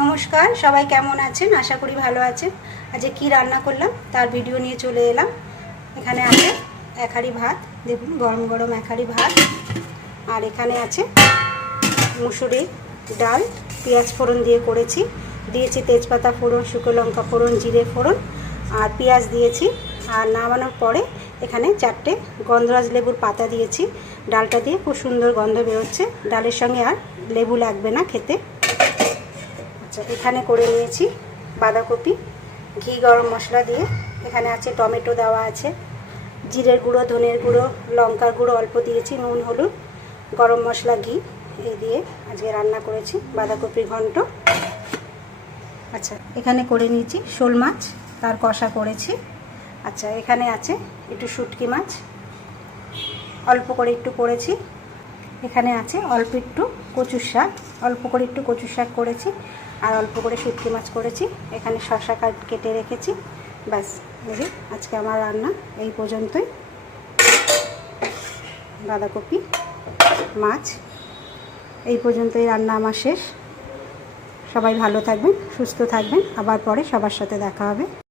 নমস্কার, সবাই কেমন আছেন? আশা করি ভালো আছেন। আজকে কি রান্না করলাম তার ভিডিও নিয়ে চলে এলাম। এখানে আছে এক হাঁড়ি ভাত, দেখুন গরম গরম এক হাঁড়ি ভাত। আর এখানে আছে মুসুরি ডাল, পেঁয়াজ ফোড়ন দিয়ে করেছি। দিয়েছি তেজপাতা ফোড়ন, শুকনো লঙ্কা ফোড়ন, জিরে ফোড়ন আর পেঁয়াজ দিয়েছি। আর নামানোর পরে এখানে 4টে গন্ধরাজ লেবুর পাতা দিয়েছি। ডালটা দিয়ে খুব সুন্দর গন্ধ বেরোচ্ছে। ডালের সঙ্গে আর লেবু লাগবে না খেতে। আচ্ছা, এখানে করে নিয়েছি বাঁধাকপি, ঘি গরম মশলা দিয়ে। এখানে আছে টমেটো দেওয়া আছে, জিরের গুঁড়ো, ধনের গুঁড়ো, লঙ্কার গুঁড়ো অল্প দিয়েছি, নুন হলুদ, গরম মশলা, ঘি এই দিয়ে আজকে রান্না করেছি বাঁধাকপির ঘন্ট। আচ্ছা, এখানে করে নিয়েছি শোল মাছ, তার কষা করেছি। আচ্ছা, এখানে আছে একটু শুটকি মাছ, অল্প করে একটু করেছি। এখানে আছে অল্প একটু কচুর শাক, অল্প করে একটু কচুর শাক করেছি। আর অল্প করে শুটকি মাছ করেছি। এখানে শসা কেটে রেখেছি। ব্যাস, আজকে আমার রান্না এই পর্যন্তই। বাঁধাকপি মাছ এই পর্যন্তই রান্না আমার শেষ। সবাই ভালো থাকবেন, সুস্থ থাকবেন। আবার পরে সবার সাথে দেখা হবে।